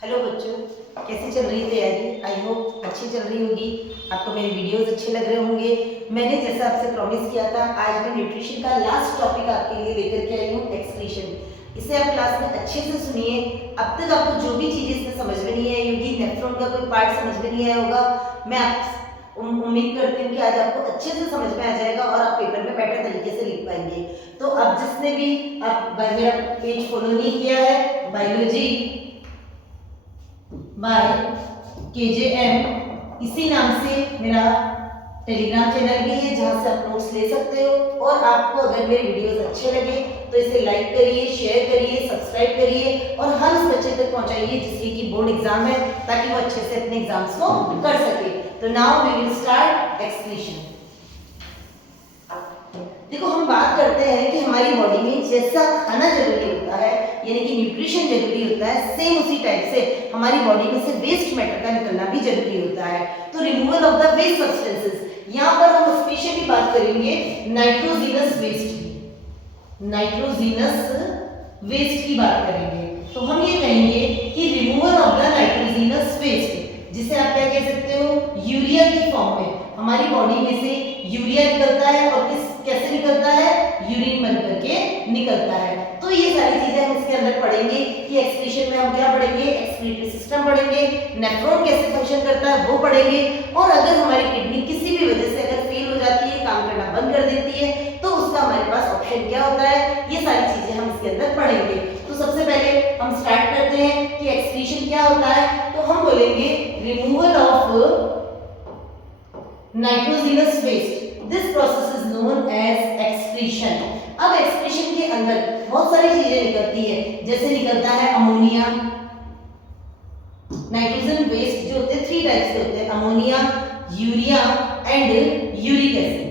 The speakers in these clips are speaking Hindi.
हेलो बच्चों, कैसी चल रही है तैयारी? आई होप अच्छी चल रही होगी। आपको मेरे वीडियोस अच्छे लग रहे होंगे। मैंने जैसा आपसे प्रॉमिस किया था, आज मैं न्यूट्रिशन का लास्ट टॉपिक आपके लिए लेकर के आई हूँ, एक्सक्रीशन। इसे आप क्लास में अच्छे से सुनिए। अब तक आपको जो भी चीज़ें इसमें समझ में नहीं आई होगी, नेफ्रॉन का कोई पार्ट समझ में नहीं आया होगा, मैं आप उम्मीद करती हूँ कि आज आपको अच्छे से समझ में आ जाएगा और आप पेपर में बेटर तरीके से लिख पाएंगे। तो अब जिसने भी आप मेरा पेज फॉलो नहीं किया है, बायोलॉजी बाय KJM इसी नाम से मेरा टेलीग्राम चैनल भी है, जहां से आप नोट्स ले सकते हो। और आपको अगर मेरे वीडियोस अच्छे लगे तो इसे लाइक करिए, शेयर करिए, सब्सक्राइब करिए और हर उस बच्चे तक पहुंचाइए जिसकी की बोर्ड एग्जाम है, ताकि वो अच्छे से अपने एग्जाम्स को कर सके। तो now we will start excretion. देखो, हम बात करते हैं कि हमारी बॉडी में जैसा खाना जरूरी होता है, यानी कि न्यूट्रिशन जरूरी होता है, सेम उसी टाइप से हमारी बॉडी में से वेस्ट मैटर का निकलना भी जरूरी होता है। तो removal of the waste substances, यहाँ पर हम स्पेशली बात करेंगे नाइट्रोजीनस वेस्ट की। नाइट्रोजीनस वेस्ट की बात करेंगे तो हम ये कहेंगे कि removal of the nitrogenous waste, जिसे आप क्या कह सकते हो, यूरिया की फॉर्म में हमारी बॉडी में से यूरिया निकलता है और कैसे निकलता है, यूरिन बन करके निकलता है। तो ये सारी चीजें हम इसके अंदर पढ़ेंगे कि एक्सक्रीशन में हम क्या पढ़ेंगे, एक्सक्रीटरी सिस्टम पढ़ेंगे, नेफ्रॉन कैसे फंक्शन करता है वो पढ़ेंगे। और अगर हमारी किडनी किसी भी वजह से अगर फेल हो जाती है, काम करना बंद कर देती है, तो उसका हमारे पास ऑप्शन क्या होता है, ये सारी चीजें हम इसके अंदर पढ़ेंगे। तो सबसे पहले हम स्टार्ट करते हैं कि एक्सक्रीशन क्या होता है। तो हम बोलेंगे removal of nitrogenous waste, this process is known as excretion. अब एक्सक्रीशन के अंदर बहुत सारी चीजें निकलती है, जैसे निकलता है अमोनिया। नाइट्रोजन वेस्ट जो होते हैं 3 टाइप्स के होते हैं, ammonia, urea and uric acid.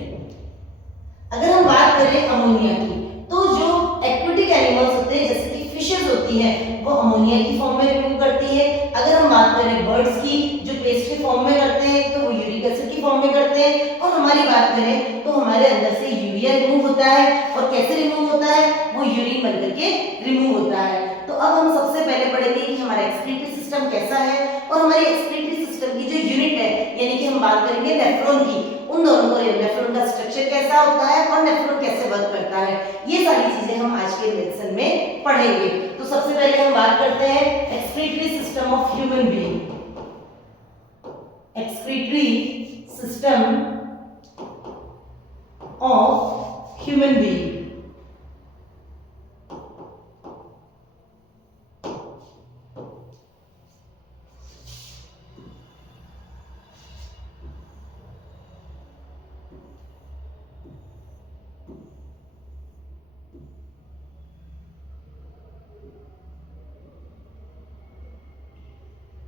अगर हम बात करें अमोनिया की, तो जो एक्वेटिक एनिमल्स होते हैं जैसे कि फिशेस होती हैं, वो अमोनिया की फॉर्म में रिमूव करती है। अगर हम बात करें बर्ड्स की, जो पेस्ट के फॉर्म में करते हैं, तो वो यूरिक एसिड की फॉर्म में करते हैं। और हमारी बात करें तो हमारे अंदर से यूरिया रिमूव होता है, और कैसे रिमूव होता है, वो यूरिन बन करके रिमूव होता है। तो अब हम सबसे पहले पढ़ेंगे कि हमारा एक्सक्रीटरी सिस्टम कैसा है, और हमारी एक्सक्रीटरी सिस्टम की जो यूनिट है, यानी कि हम बात करेंगे नेफ्रॉन की, उन दोनों को, नेफ्रॉन का स्ट्रक्चर कैसा होता है और नेफ्रॉन कैसे वर्क करता है, ये सारी चीजें हम आज के लेक्चर में पढ़ेंगे। तो सबसे पहले हम बात करते हैं excretory system of human being. Excretory system of human being.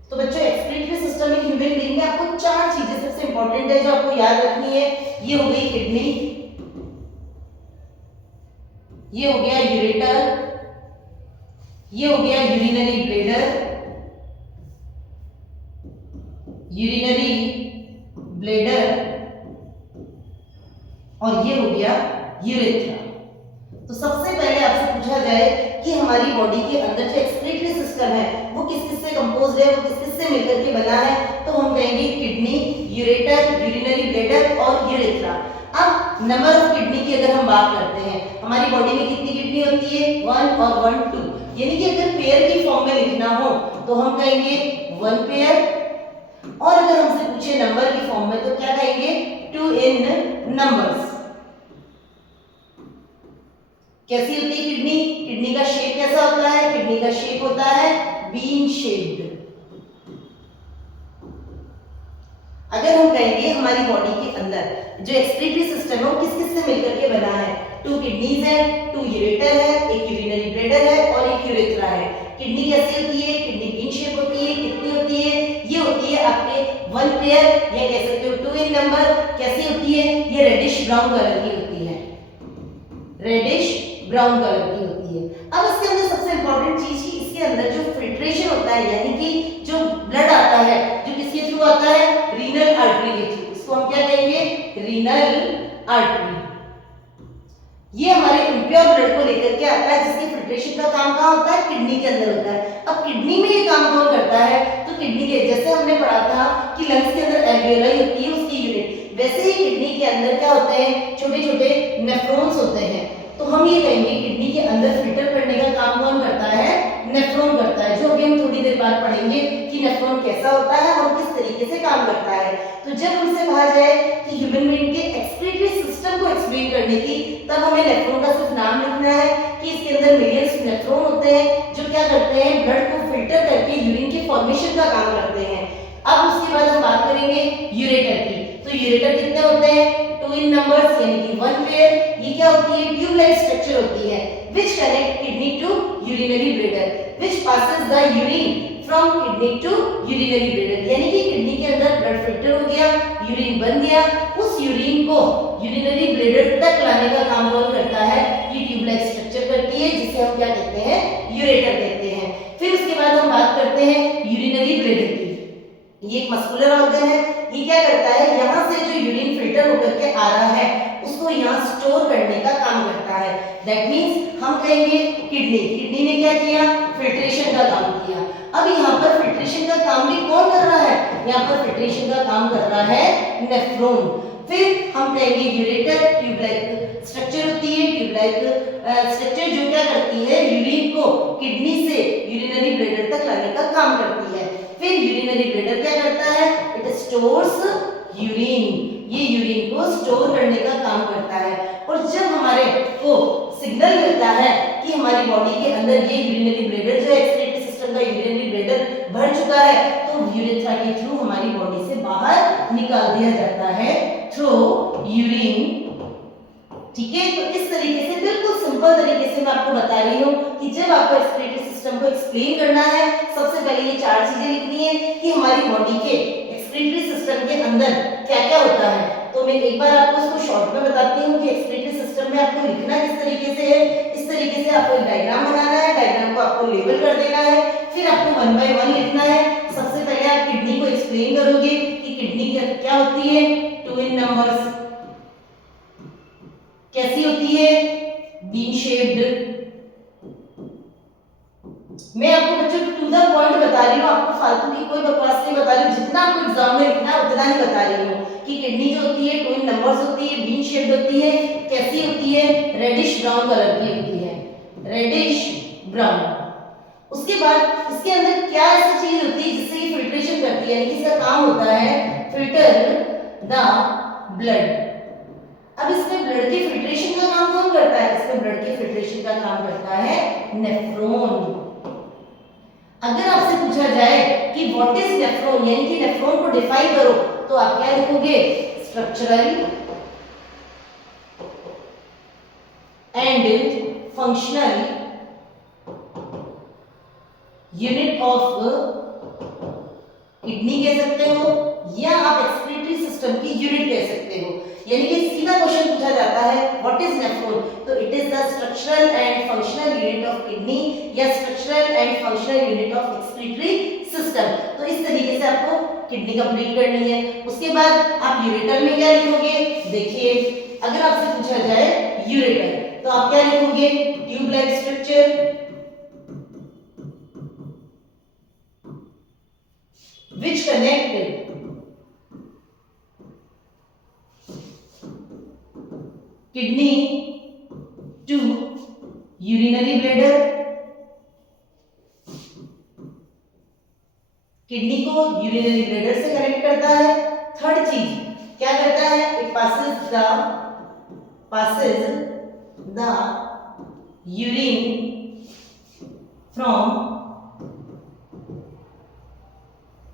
तो बच्चों, excretory system in human being में आपको 4 चीजें सबसे इंपॉर्टेंट है जो आपको याद रखनी है। ये हो गई किडनी, ये हो गया यूरेटर, ये हो गया यूरिनरी ब्लैडर, यूरिनरी ब्लैडर, और ये हो गया यूरेथ्रा। तो सबसे पहले आपसे पूछा जाए कि हमारी बॉडी के अंदर जो एक्सक्रीटरी सिस्टम है वो किस किस से कंपोज्ड है, वो किस किस से मिलकर के बना है, तो हम कहेंगे किडनी, यूरेटर, यूरिनरी ब्लैडर और यूरेथ्रा। अब नंबर ऑफ किडनी की अगर हम बात करते हैं, हमारी बॉडी में कितनी किडनी होती है, 1 और 1 2, यानी कि अगर पेयर की फॉर्म में लिखना हो तो हम कहेंगे 1 पेयर, और अगर हमसे पूछे नंबर की फॉर्म में तो क्या कहेंगे, 2 इन नंबर्स। कैसी होती है किडनी, किडनी का शेप कैसा होता है, किडनी का शेप होता है बीन शेप्ड। अगर हम कहेंगे हमारी बॉडी के अंदर जो एक्सक्रीटरी सिस्टम है वो किस किस से मिलकर के बना है, 2 किडनीज है, 2 यूरेटर है, एक यूरिनरी ब्लैडर है और एक यूरेथ्रा है। किडनी कैसी होती है, किडनी बीन शेप होती है, कितनी होती है, ये होती है आपके 1 पेयर, या कह सकते हो 2 इन नंबर। कैसी होती है, ये रेडिश ब्राउन कलर की होती है, रेडिश ब्राउन कलर की होती है। अब इसके अंदर सबसे इंपॉर्टेंट चीज की, इसके अंदर जो फिल्ट्रेशन होता है, यानी कि जो ब्लड आता है, जो किसके थ्रू आता है, रीनल आर्टरी के थ्रू, इसको हम क्या कहेंगे, रीनल आर्टरी। ये हमारे इम्प्योर ब्लड को लेकर के आता है, जिसके फिल्ट्रेशन का काम कहाँ होता है, किडनी के अंदर होता है। अब किडनी में ये काम कौन करता है? तो किडनी के, जैसे हमने पढ़ा था कि लंग्स के अंदर एल्वियोलाई होती है उसकी यूनिट, वैसे ही किडनी के अंदर क्या होते हैं? छोटे छोटे नेफ्रॉन्स होते हैं। तो हम ये कहेंगे किडनी के अंदर फिल्टर करने का काम कौन करता है? नेफ्रॉन करता है, जो अभी हम थोड़ी देर बाद पढ़ेंगे कि नेफ्रॉन कैसा होता है और किस तरीके से काम करता है। तो जब हमसे कहा जाए कि ह्यूमन बीइंग के एक्सक्रीटरी सिस्टम को एक्सप्लेन करने की, तब हमें नेफ्रॉन का सिर्फ नाम लिखना है कि इसके अंदर मिलियंस नेफ्रॉन होते हैं जो क्या करते हैं? ब्लड को फिल्टर करके यूरिन के फॉर्मेशन का काम करते हैं। अब उसके बाद हम बात करेंगे यूरेटर की। तो यूरेटर कितने होते हैं? 2 इन नंबर्स, यानी कि 1 पेयर। ये क्या होती है? ट्यूब लाइक स्ट्रक्चर होती है which connect kidney to urinary bladder which passes the urine from kidney to urinary bladder, यानी कि किडनी के अंदर ब्लड फिल्टर हो गया, यूरिन बन गया, उस यूरिन को यूरिनरी ब्लैडर तक लाने का काम कौन करता है? ये ट्यूब लाइक स्ट्रक्चर करती है, जिसे हम क्या कहते हैं? यूरेटर कहते हैं। फिर उसके बाद हम बात करते हैं यूरिनरी ब्लैडर की। ये एक मस्कुलर ऑर्गन है। ये क्या करता है? यहाँ से जो यूरिन फिल्टर होकर के आ रहा है उसको यहाँ स्टोर करने का काम करता है। दैट मींस हम कहेंगे किडनी ने क्या किया? फिल्ट्रेशन का काम किया। अब यहाँ पर फिल्ट्रेशन का काम भी कौन कर रहा है? यहाँ पर फिल्ट्रेशन का काम कर रहा है नेफ्रॉन। फिर हम कहेंगे यूरेटर, ट्यूब लाइक स्ट्रक्चर होती है, ट्यूब लाइक स्ट्रक्चर जो क्या करती है? यूरिन को किडनी से यूरिनरी ब्लैडर तक लाने का काम करती है। फिर यूरिनरी ब्लैडर क्या करता है? इट स्टोर्स यूरिन, ये यूरिन को स्टोर करने का काम करता है। और जब हमारे को सिग्नल मिलता है कि हमारी बॉडी के अंदर ये यूरिनरी ब्लैडर जो एक्सक्रीटरी सिस्टम का यूरिनरी ब्लैडर भर चुका है, तो यूरेथ्रा के थ्रू हमारी बॉडी से बाहर निकाल दिया जाता है थ्रू यूरिन। ठीक है, तो इस तरीके से बिल्कुल सिंपल तरीके से मैं आपको बता रही हूँ कि जब आपको एक्सक्रीटरी सिस्टम को एक्सप्लेन करना है, सबसे पहले ये 4 चीजें लिखनी है कि हमारी बॉडी के एक्सक्रीटरी सिस्टम के अंदर क्या-क्या होता है। तो मैं एक बार आपको इसको शॉर्ट में बताती हूँ कि एक्सक्रीटरी सिस्टम में आपको लिखना किस तरीके से है। इस तरीके से आपको एक डायग्राम बनाना है, डायग्राम को आपको लेबल कर देना है, फिर आपको 1 बाय 1 लिखना है। सबसे पहले आप किडनी को एक्सप्लेन करोगे कि किडनी क्या होती है? 2 इन नंबर्स, कैसी होती है? Bean shaped. मैं आपको बच्चों टू द पॉइंट बता रही हूँ, आपको फालतू की कोई बकवास नहीं बता रही हूँ। जितना आपको एग्जाम में लिखना है उतना ही बता रही हूँ कि किडनी जो होती है 2 इन नंबर्स होती है, बीन शेप्ड होती है, कैसी होती है? रेडिश ब्राउन कलर की होती है, रेडिश ब्राउन। उसके बाद इसके अंदर क्या ऐसी चीज होती है जिससे ये फिल्ट्रेशन करती है, यानी कि इसका काम होता है फिल्टर द ब्लड। अब इसमें ब्लड के फिल्ट्रेशन का काम कौन करता है? इसमें ब्लड के फिल्ट्रेशन का काम करता है नेफ्रॉन। अगर आपसे पूछा जाए कि व्हाट इज नेफ्रॉन, यानी कि नेफ्रॉन को डिफाइन करो, तो आप क्या लिखोगे? Structural and functional unit of kidney कह सकते हो, या आप एक्सक्रीटरी सिस्टम की यूनिट कह सकते हो। यानी कि सीधा क्वेश्चन पूछा जाता है व्हाट इज नेफ्रॉन, तो it is the structural and functional unit of kidney या structural and functional unit of excretory system. तो इस तरीके से आपको किडनी कंप्लीट करनी है। उसके बाद आप यूरेटर में क्या लिखोगे? देखिए, अगर आपसे पूछा जाए यूरेटर, तो आप क्या लिखोगे? Tube like structure which connect kidney to urinary bladder। Kidney को यूरिनरी ब्लैडर से कनेक्ट करता है। थर्ड चीज क्या करता है? It passes the urine from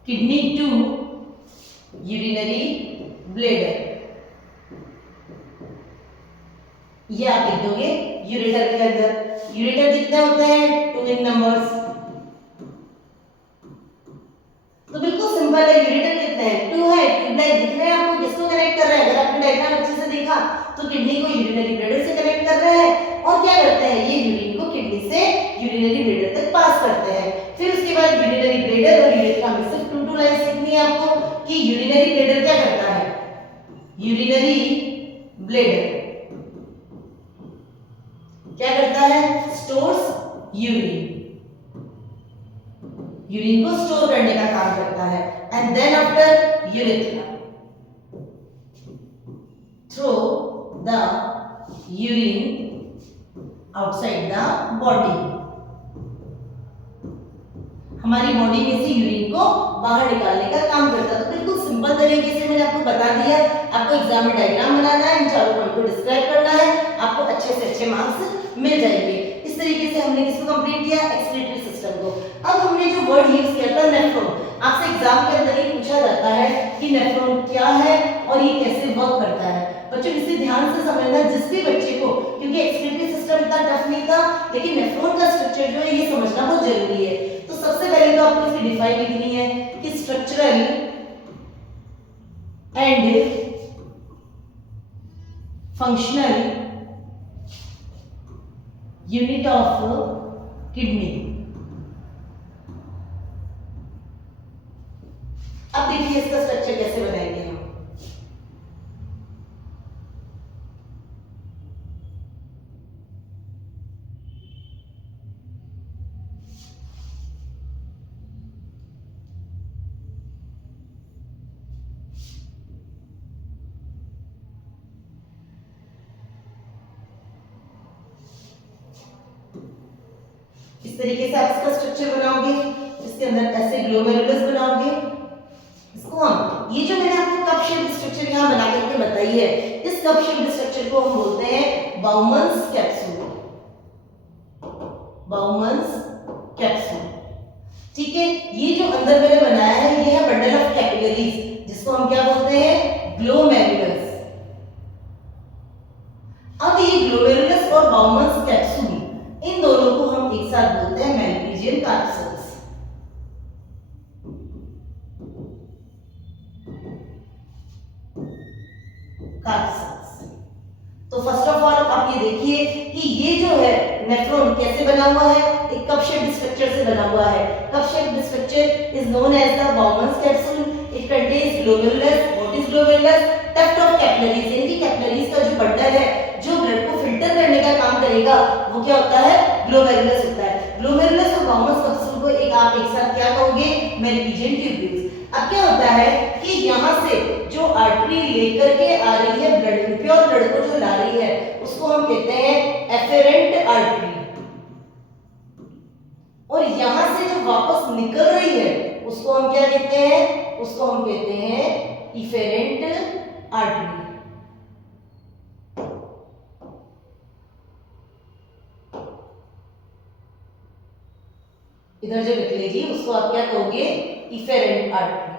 kidney to urinary bladder. ये आप लिख दोगे यूरेटर के अंदर। यूरेटर कितने होते हैं? 2 इन नंबर्स। तो बिल्कुल सिंपल है। यूरेटर कितने हैं? 2 है। ट्यूब लाइक दिख रहे हैं आपको, किसको कनेक्ट कर रहे हैं? अगर आपने डायग्राम अच्छे से देखा तो किडनी को यूरिनरी ब्लैडर से कनेक्ट कर रहे हैं, और क्या करते हैं? ये यूरिन को किडनी से यूरिनरी ब्लैडर तक पास करते हैं। फिर उसके बाद यूरिनरी ब्लैडर और यूरेथ्रा में सिर्फ 2 लाइंस लिखनी है आपको कि यूरिनरी ब्लैडर क्या करता है? यूरिनरी ब्लैडर क्या करता है? स्टोर्स यूरिन यूरिन को स्टोर करने का काम करता है। And then after urethra throw the urine outside the body. हमारी बॉडी में से यूरिन को बाहर निकालने का काम करता है। तो बिल्कुल सिंपल तरीके से मैंने आपको बता दिया। आपको एग्जाम में डायग्राम बनाना है, इन चारों पॉइंट को डिस्क्राइब करना है, आपको अच्छे से अच्छे मार्क्स मिल जाएंगे। इस तरीके से हमने किसको कंप्लीट किया, एक्सक्रीटरी सिस्टम को। अब हमने जो वर्ड यूज किया था नेफ्रॉन, आपसे एग्जाम के अंदर ही पूछा जाता है कि नेफ्रॉन क्या है और ये कैसे वर्क करता है। बच्चों इसे ध्यान से समझना, जिस भी बच्चे को, क्योंकि एक्सक्रीटरी सिस्टम इतना टफ नहीं था, लेकिन नेफ्रॉन का स्ट्रक्चर जो है ये समझना बहुत जरूरी है। तो सबसे पहले तो आपको इसकी डिफाइन लिखनी है कि structural and functional unit of kidney. अब देखिए इसका स्ट्रक्चर कैसे बनाएंगे हम। इस तरीके से आप इसका स्ट्रक्चर बनाओगे। इसके अंदर ऐसे ग्लोमेरुलस बनाओगे। इसको हम, ये जो मैंने आपको कप शेप स्ट्रक्चर यहाँ बना करके बताई है, इस कप शेप स्ट्रक्चर को हम बोलते हैं बाउमन्स कैप्सूल। बाउमन्स कैप्सूल, ठीक है। ये जो अंदर मैंने बनाया है ये है बंडल ऑफ कैपिलरीज, जिसको हम क्या बोलते हैं, ग्लोमेरुलस। अब ये ग्लोमेरुलस और बाउमन्स कैप्सूल, इन दोनों को हम एक साथ बोलते हैं मैल्पीजियन कार्पसेल्स। तो फर्स्ट ऑफ ऑल आप ये देखिए कि ये जो है नेफ्रॉन कैसे बना हुआ है, एक कप शेप्ड स्ट्रक्चर से बना हुआ है। Cup shaped structure is known as the Bowman's capsule. It contains glomerulus. What is glomerulus? Tuft of capillaries, यानी कि कैपिलरीज का जो बंडल है जो ब्लड को फिल्टर करने का काम करेगा, वो क्या होता है, ग्लोमेरुलस होता है। ग्लोमेरुलस और बाउमन्स कैप्सूल को आप एक साथ क्या कहोगे, मैल्पीजियन ट्यूब्यूल्स। अब क्या होता है कि यहाँ से जो आर्टरी लेकर के आ रही है ब्लड, प्योर ब्लड को जो ला रही है, उसको हम कहते हैं एफेरेंट आर्टरी। और यहाँ से जो वापस निकल रही है उसको हम क्या कहते हैं, उसको हम कहते हैं इफेरेंट आर्टरी। इधर जो निकलेगी उसको आप क्या कहोगे, इफेरेंट आर्टरी।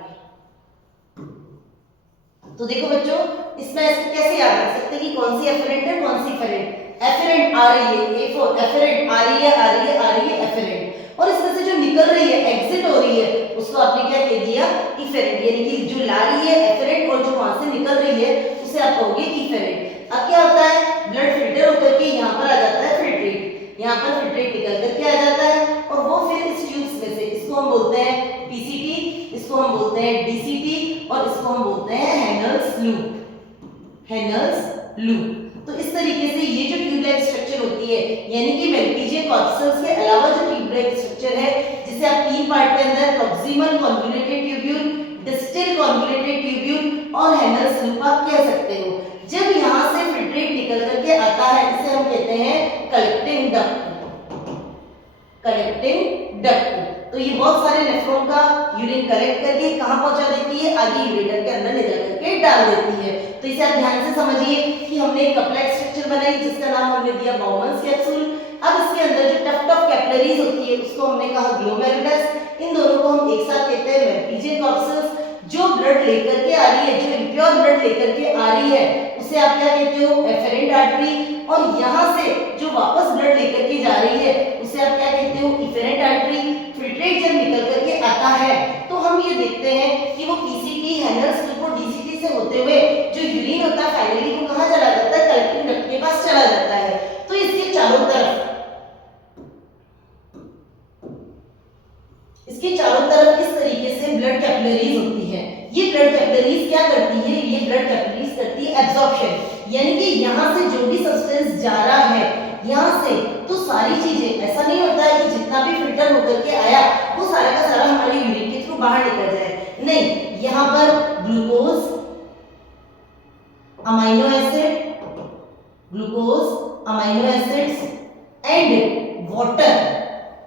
तो देखो बच्चों, इसमें कैसे याद रख सकते हैं कि कौन सी एफेरेंट है, कौन सी इफेरेंट। एफेरेंट आ रही है, ए फॉर एफेरेंट, आ रही है, आ रही है, आ रही है, एफेरेंट। और इसमें से जो निकल रही है, एग्जिट हो रही है, उसको आपने क्या कह दिया, इफेरेंट। यानी कि जो ला रही है एफेरेंट और जो वहां से निकल रही है उसे आप कहोगे इफेरेंट। अब क्या होता है, ब्लड फिल्टर होकर के यहाँ पर आ जाता है फिल्ट्रेट, यहाँ पर फिल्ट्रेट निकल करके आ जाता है और वो फिर इस ट्यूब्स में से, इसको हम बोलते हैं पीसीटी, इसको हम बोलते हैं डीसीटी और इसको हम बोलते हैं हेनल्स लूप। हेनल्स लूप। तो इस तरीके से ये जो ट्यूब लाइक स्ट्रक्चर होती है, यानी कि मैल्पीजियन कार्पसेल्स के अलावा जो ट्यूब लाइक स्ट्रक्चर है, जिसे आप तीन पार्ट के अंदर proximal convoluted tubule, distal convoluted tubule और हेनल्स लूप आप कह सकते हो। जब यहाँ से फिल्ट्रेट निकल करके आता है, इसे हम कहते हैं कलेक्टिंग डक्ट। Collecting duct. तो ये बहुत सारे नेफ्रॉन का यूरिन कलेक्ट करके कहां पहुंचा देती है, आगे यूरेटर के अंदर ले जाकर के डाल देती है। तो इसे आप ध्यान से समझिए कि हमने एक कप लाइक स्ट्रक्चर बनाई जिसका नाम हमने दिया बाउमन्स कैप्सूल। अब इसके अंदर जो टफ्ट ऑफ कैपिलरीज होती है उसको हमने कहा ग्लोमेरुलस। इन दोनों को हम एक साथ कहते हैं मैल्पीजियन कार्पसेल्स। जो ब्लड लेकर के आ रही है, जो इम्प्योर ब्लड लेकर के आ रही है, उसे आप क्या कहते हो, एफेरेंट आर्टरी। और यहाँ से जो वापस ब्लड लेकर के जा रही है उसे आप क्या कहते हो, इफेरेंट आर्टरी। फिल्ट्रेट जब निकल करके आता है तो हम ये देखते हैं कि वो पीसीटी, हेनल्स लूप और डीसीटी से होते हुए जो यूरिन होता है फाइनली वो कहाँ चला जाता है, कलेक्टिंग डक्ट के पास चला जाता है। तो इसके चारों तरफ इस तरीके से ब्लड कैपिलरीज होती है। ये ब्लड कैपिलरीज क्या करती है, ये ब्लड कैपिलरीज करती है एब्जॉर्प्शन, यानी कि यहाँ से जो भी सब्सटेंस जा रहा है यहाँ से तो सारी चीजें, ऐसा नहीं होता है कि जितना भी फिल्टर होकर के आया वो सारा का सारा हमारे यूरिन के थ्रू बाहर निकल जाए, नहीं, यहाँ पर glucose, amino acids and water,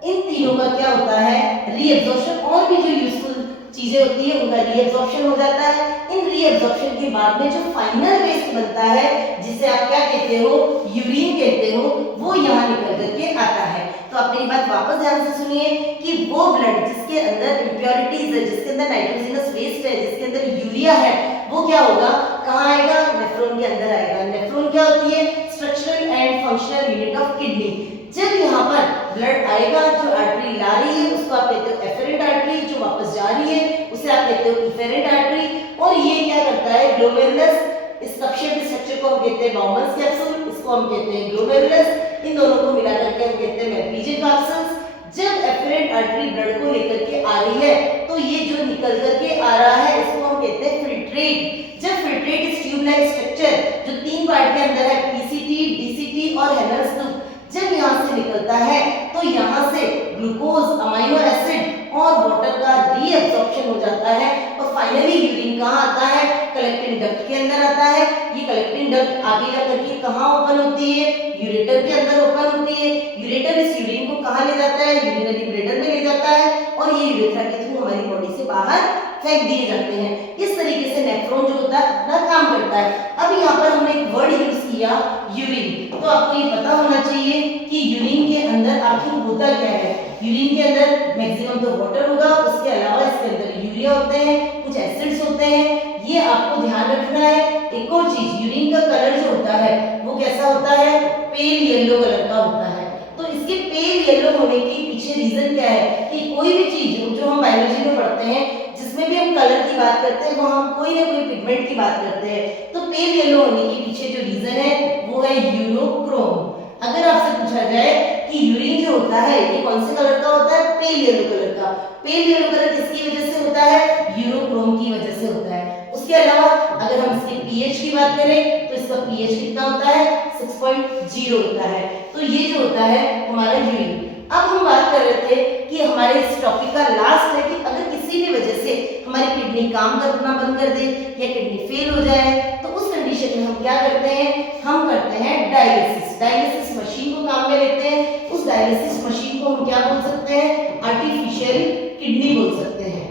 इन तीनों का क्या होता है, रीएब्जॉर्प्शन, और भी जो यूजफुल चीजें होती है उनका रीएब्जॉर्प्शन हो जाता है। इन रीएब्जॉर्प्शन के बाद में जो फाइनल वेस्ट बनता है, जिसे आप क्या कहते हो, यूरिन कहते हो, वो यहाँ निकल करके आता है। तो आप मेरी बात वापस ध्यान से सुनिए कि वो ब्लड जिसके अंदर इम्प्योरिटीज है, जिसके अंदर नाइट्रोजनस वेस्ट है, जिसके अंदर यूरिया है, वो क्या होगा, कहाँ आएगा, नेफ्रॉन के अंदर आएगा। नेफ्रॉन क्या होती है, structural and functional unit of kidney. जब यहाँ पर ब्लड आएगा, जो आर्टरी ला रही है उसको आप कहते हो एफेरेंट आर्टरी, जो वापस जा रही है उसे आप कहते हो इफेरेंट आर्टरी, और ये क्या करता है, ग्लोमेरुलस, इस स्ट्रक्चर को हम कहते हैं बाउमन्स कैप्सूल, इसको हम कहते हैं ग्लोमेरुलस, इन दोनों को मिला करके हम कहते हैं मैक्रीजन कैप्सूल्स। जब एफेरेंट आर्टरी ब्लड को लेकर के आ रही है तो ये जो निकल करके आ रहा है इसको हम कहते हैं फिल्ट्रेट। जब फिल्ट्रेट इस ट्यूब लाइक स्ट्रक्चर जो 3 पार्ट के अंदर है, पीसीटी, डीसीटी और हेनर्स लूप, जब यहाँ से निकलता है तो यहाँ से ग्लूकोज, अमाइनो एसिड और वाटर का रीअब्जॉर्प्शन हो जाता है, और फाइनली यूरिन कहाँ आता है, कलेक्टिंग डक्ट के अंदर आता है। ये कलेक्टिंग डक्ट आगे जाकर के कहाँ ओपन होती है, यूरेटर के अंदर ओपन होती है। यूरेटर इस यूरिन को कहाँ ले जाता है, यूरिनरी ब्लैडर में ले जाता है, और ये यूरेथ्रा के थ्रू हमारी बॉडी से बाहर फेंक दिए जाते हैं। इस तरीके से नेफ्रॉन जो होता है अपना काम करता है। अब यहाँ पर हमने एक वर्ड यूज किया, यूरिन, तो आपको ये पता होना चाहिए कि यूरिन के अंदर आखिर होता क्या है। यूरिन के अंदर मैक्सिमम तो वाटर होगा, उसके अलावा इसके अंदर यूरिया होते हैं, कुछ एसिड्स होते हैं, ये आपको ध्यान रखना है। एक और चीज, यूरिन का कलर जो होता है वो कैसा होता है, पेल येलो कलर का होता है। तो इसके पेल येलो होने के पीछे रीजन क्या है कि कोई भी चीज जो हम बायोलॉजी में पढ़ते हैं, जिसमें भी हम कलर की बात करते हैं, वहां हम कोई ना कोई पिगमेंट की बात करते हैं। तो पेल येलो होने के पीछे जो रीजन है वो है यूरोक्रोम। अगर आपसे पूछा जाए कि यूरिन जो होता है ये कौन से कलर का होता है, पेल येलो कलर का। पेल येलो कलर किसकी वजह से होता है, यूरोक्रोम की वजह से होता है। उसके अलावा अगर हम इसके पीएच की बात करें तो इसका पीएच कितना होता है, 6.0 होता है। तो ये जो होता है हमारा यूरिन। अब हम बात कर रहे थे कि हमारे इस टॉपिक का लास्ट है कि अगर किसी भी वजह से हमारी किडनी काम करना बंद कर दे या किडनी फेल हो जाए तो उस कंडीशन में हम क्या करते हैं, हम करते हैं डायलिसिस। डायलिसिस मशीन को काम में लेते हैं। उस डायलिसिस मशीन को हम क्या बोल सकते हैं, आर्टिफिशियल किडनी बोल सकते हैं।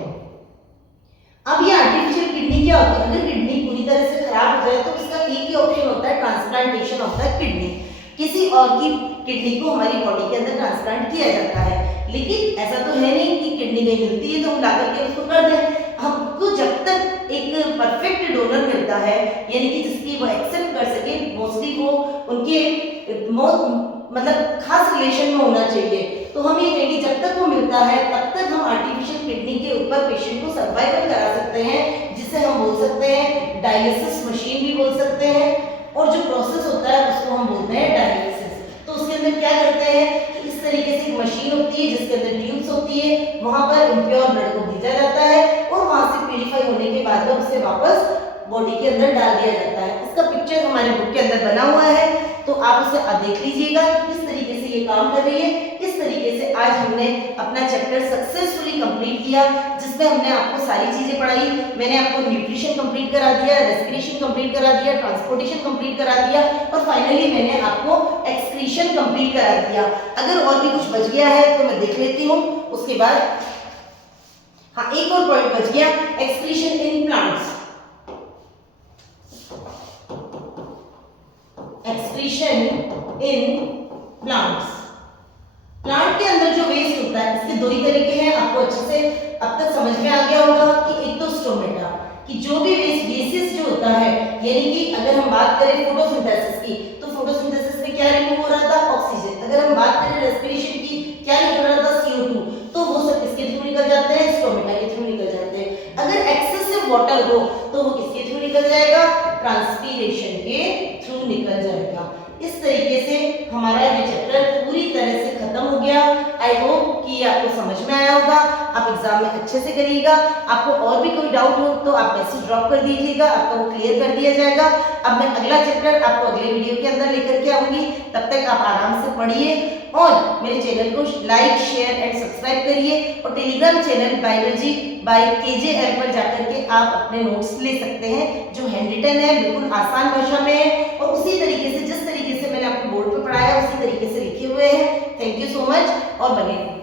अब ये आर्टिफिशियल किडनी क्या होती है, अगर किडनी पूरी तरह से खराब हो जाए तो इसका एक ही ऑप्शन होता है, ट्रांसप्लांटेशन ऑफ द किडनी। किसी और की किडनी को हमारी बॉडी के अंदर ट्रांसप्लांट किया जाता है, लेकिन ऐसा तो है नहीं कि किडनी कहीं मिलती है तो हम लाकर के उसको कर दें। हमको जब तक एक परफेक्ट डोनर मिलता है, यानी कि जिसकी वो एक्सेप्ट कर सके, मोस्टली वो उनके मतलब खास रिलेशन में होना चाहिए, तो हम ये कहेंगे जब तक वो मिलता है तब तक हम आर्टिफिशियल किडनी के ऊपर पेशेंट को सर्वाइवल करा सकते हैं, जिसे हम बोल सकते हैं डायलिसिस मशीन भी बोल सकते हैं। और जो प्रोसेस होता है उसको हम बोलते हैं डायलिसिस। तो उसके अंदर क्या करते हैं कि इस तरीके से एक मशीन होती है जिसके अंदर ट्यूब्स होती है, वहां पर इम्प्योर ब्लड को भेजा जाता है और वहां से प्यूरिफाई होने के बाद में उसे वापस बॉडी के अंदर डाल दिया जाता है। इसका पिक्चर हमारे बुक के अंदर बना हुआ है, तो आप उसे देख लीजिएगा कि किस तरीके से ये काम कर रही है। इस तरीके से आज हमने अपना चैप्टर सक्सेसफुली कंप्लीट किया, जिसमें हमने आपको सारी चीजें पढ़ाई। मैंने आपको न्यूट्रिशन कंप्लीट करा दिया, रेस्पिरेशन कंप्लीट करा दिया, ट्रांसपोर्टेशन कंप्लीट करा दिया और फाइनली मैंने आपको एक्सक्रीशन कंप्लीट करा दिया। अगर और भी कुछ बच गया है तो मैं देख लेती हूँ। उसके बाद हाँ, एक और पॉइंट बच गया, excretion in plants. Excretion in plants, plant के अंदर जो वेस्ट होता है इसके दो ही तरीके हैं। आपको अच्छे से अब तक समझ में आ गया होगा कि एक तो स्टोमेटा, कि जो भी वेस्ट गैसेस जो होता है, यानी कि अगर हम बात करें फोटोसिंथेसिस की तो फोटोसिंथेसिस में क्या रिमूव हो रहा था, ऑक्सीजन। अगर हम बात करें रेस्पिरेशन की, क्या निकल रहा था, CO2। तो वो सब किसके थ्रू निकल जाते हैं, स्टोमेटा के थ्रू निकल जाते हैं। अगर एक्सेसिव वाटर हो तो वो किसके थ्रू निकल जाएगा, ट्रांसपीरेशन के थ्रू निकल जाएगा। इस तरीके से हमारा ये चैप्टर पूरी तरह से खत्म हो गया। आई होप कि आपको समझ में आया होगा, आप एग्जाम में अच्छे से करिएगा। आपको और भी कोई डाउट हो तो आप मैसेज ड्रॉप कर दीजिएगा, आपका वो क्लियर कर दिया जाएगा। अब मैं अगला चैप्टर आपको अगले वीडियो के अंदर लेकर के आऊंगी, तब तक आप आराम से पढ़िए और मेरे चैनल को लाइक शेयर एंड सब्सक्राइब करिए और Telegram channel biology by KJL पर जाकर के आप अपने नोट्स ले सकते हैं, जो हैंड रिटन है, बिल्कुल आसान भाषा में है और उसी तरीके से जिस तरीके से मैंने आपको बोर्ड पे पढ़ाया उसी तरीके से लिखे हुए हैं। थैंक यू सो मच और बने